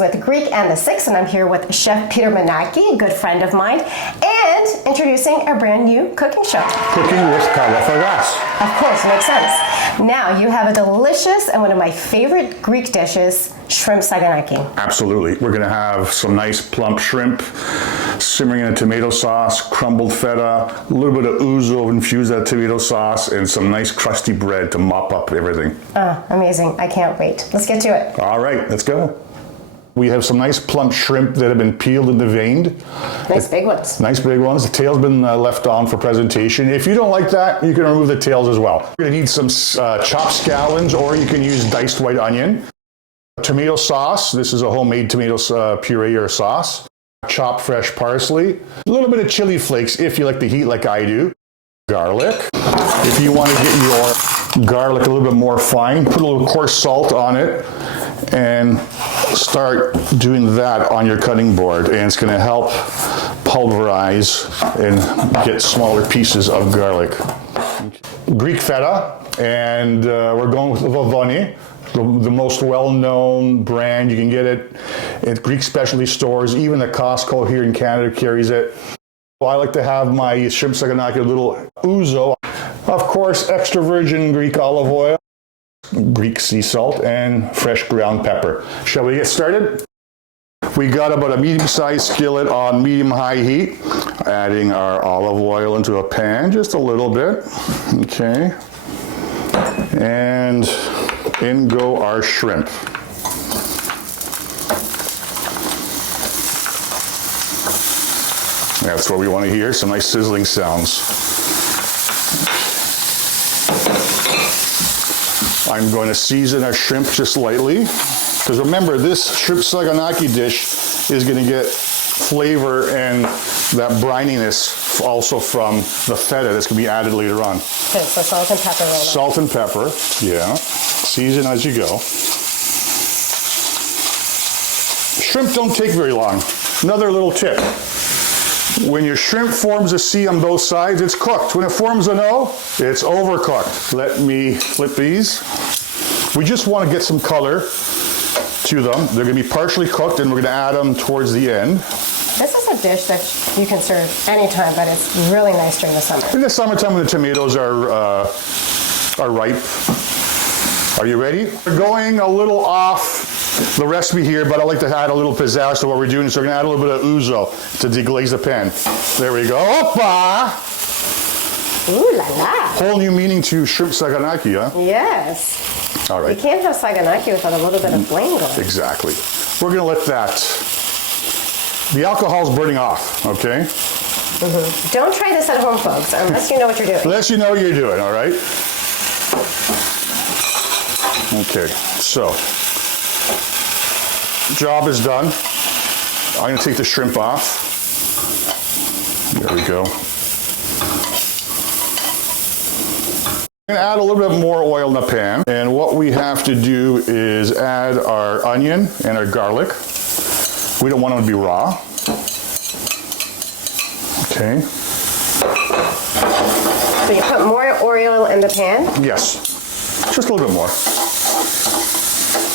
with Greek and the Six, and I'm here with Chef Peter Minaki, a good friend of mine, and introducing a brand new cooking show. Cooking with Kalofagas. Of course, makes sense. Now, you have a delicious and one of my favorite Greek dishes, Shrimp Saganaki. Absolutely. We're going to have some nice plump shrimp, simmering in a tomato sauce, crumbled feta, a little bit of ouzo infused that tomato sauce, and some nice crusty bread to mop up everything. Oh, amazing. I can't wait. Let's get to it. All right, let's go. We have some nice plump shrimp that have been peeled and deveined. Nice big ones. Nice big ones. The tail's been left on for presentation. If you don't like that, you can remove the tails as well. You're going to need some chopped scallions, or you can use diced white onion. Tomato sauce. This is a homemade tomato puree or sauce. Chopped fresh parsley. A little bit of chili flakes if you like the heat like I do. Garlic. If you want to get your garlic a little bit more fine, put a little coarse salt on it and start doing that on your cutting board, and it's going to help pulverize and get smaller pieces of garlic. Greek feta, and we're going with Vavoni, the most well-known brand. You can get it at Greek specialty stores. Even the Costco here in Canada carries it. I like to have my Shrimp Saganaki a little ouzo. Of course, extra virgin Greek olive oil, Greek sea salt, and fresh ground pepper. Shall we get started? We got about a medium-sized skillet on medium-high heat. Adding our olive oil into a pan, just a little bit. Okay. And in go our shrimp. That's what we want to hear, some nice sizzling sounds. I'm going to season our shrimp just lightly, because remember, this shrimp saganaki dish is going to get flavor and that brininess also from the feta that's going to be added later on. Okay, so salt and pepper. Salt and pepper, yeah. Season as you go. Shrimp don't take very long. Another little tip. When your shrimp forms a C on both sides, it's cooked. When it forms an O, it's overcooked. Let me flip these. We just want to get some color to them. They're going to be partially cooked, and we're going to add them towards the end. This is a dish that you can serve anytime, but it's really nice during the summer. In the summertime when the tomatoes are ripe. Are you ready? We're going a little off the recipe here, but I like to add a little pizzazz to what we're doing, so we're going to add a little bit of ouzo to deglaze the pan. There we go. Oppa! Ooh la la! Whole new meaning to shrimp saganaki, huh? Yes. All right. You can't have saganaki without a little bit of bling going. Exactly. We're going to let that... The alcohol's burning off, okay? Mm-hmm. Don't try this at home, folks, unless you know what you're doing. Unless you know what you're doing, all right? Okay, so... Job is done. I'm going to take the shrimp off. There we go. I'm going to add a little bit more oil in the pan. And what we have to do is add our onion and our garlic. We don't want them to be raw. Okay. So you put more oil in the pan? Yes. Just a little bit more.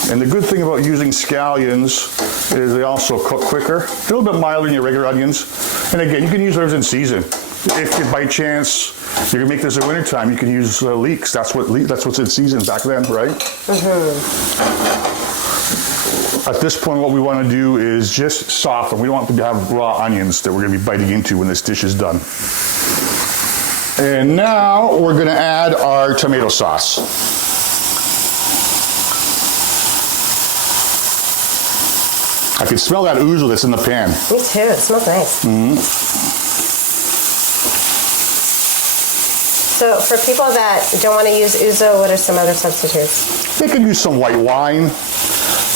And the good thing about using scallions is they also cook quicker. A little bit milder than your regular onions. And again, you can use whatever's in season. If by chance you're gonna make this in wintertime, you can use leeks. That's what's in season back then, right? Mm-hmm. At this point, what we want to do is just soften. We don't want to have raw onions that we're gonna be biting into when this dish is done. And now we're gonna add our tomato sauce. I can smell that ouzo that's in the pan. Me too, it smells nice. Mm-hmm. So for people that don't want to use ouzo, what are some other substitutes? They can use some white wine.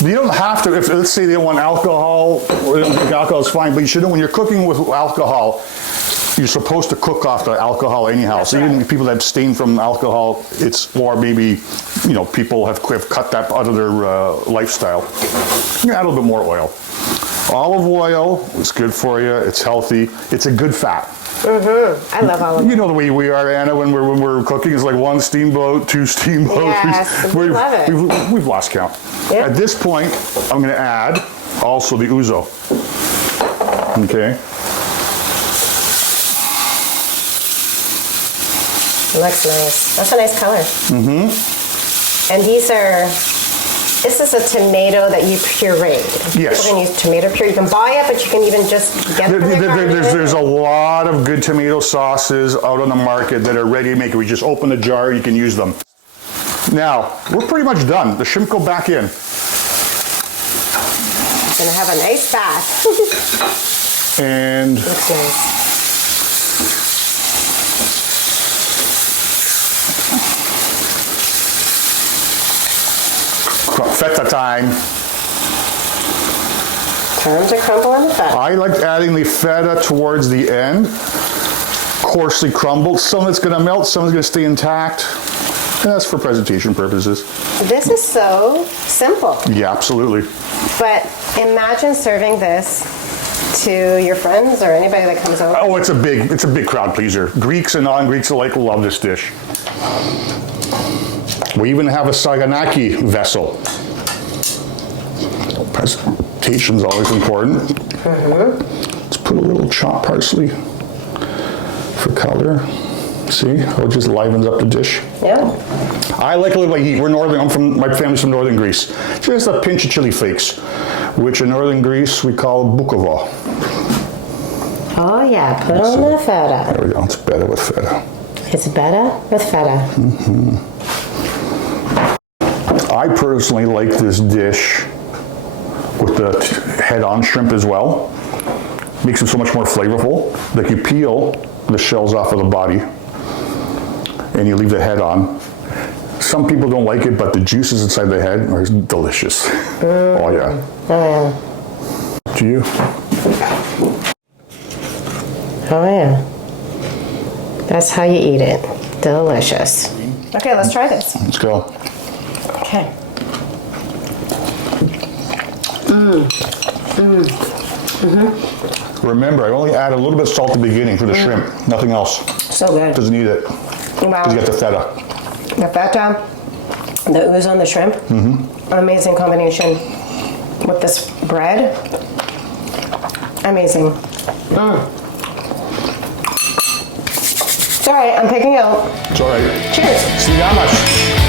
You don't have to, if let's say they don't want alcohol, or they don't think alcohol is fine, but you should know when you're cooking with alcohol, you're supposed to cook off the alcohol anyhow. That's so right. Even people that abstain from alcohol, or maybe, people have cut that out of their lifestyle. You can add a little bit more oil. Olive oil is good for you. It's healthy. It's a good fat. Mm-hmm. I love olive oil. You know the way we are, Anna, when we're cooking, it's like one steamboat, two steamboats. Yes, we love it. We've lost count. Yep. At this point, I'm going to add also the ouzo. Okay. It looks nice. That's a nice color. Mm-hmm. And this is a tomato that you pureed. Yes. People can use tomato puree. You can buy it, but you can even just get it. There's a lot of good tomato sauces out on the market that are ready to make. We just open the jar, you can use them. Now, we're pretty much done. The shrimp go back in. Gonna have a nice bath. And looks nice. feta time. Time to crumble in the feta. I like adding the feta towards the end. Coarsely crumbled. Some of it's going to melt, some is going to stay intact. And that's for presentation purposes. This is so simple. Yeah, absolutely. But imagine serving this to your friends or anybody that comes over. Oh, it's a big crowd pleaser. Greeks and non-Greeks alike love this dish. We even have a Saganaki vessel. Presentation's always important. Mm-hmm. Let's put a little chopped parsley for color. See how it just livens up the dish? Yeah. I like a little bit of heat. My family's from northern Greece. Just a pinch of chili flakes, which in northern Greece we call bukova. Oh yeah, put on the feta. There we go, it's better with feta. It's better with feta. Mm-hmm. I personally like this dish with the head-on shrimp as well. Makes them so much more flavorful. Like you peel the shells off of the body and you leave the head on. Some people don't like it, but the juices inside the head are delicious. Oh yeah. Oh yeah. Do you? Oh yeah. That's how you eat it. Delicious. Okay, let's try this. Let's go. Okay. Remember, I only add a little bit of salt at the beginning for the shrimp. Nothing else. So good. Doesn't need it. Wow. Because you got the feta. The feta, the ouzo on the shrimp. Mm-hmm. Amazing combination with this bread. Amazing. It's all right, I'm picking out. It's all right. Cheers. Slidamas.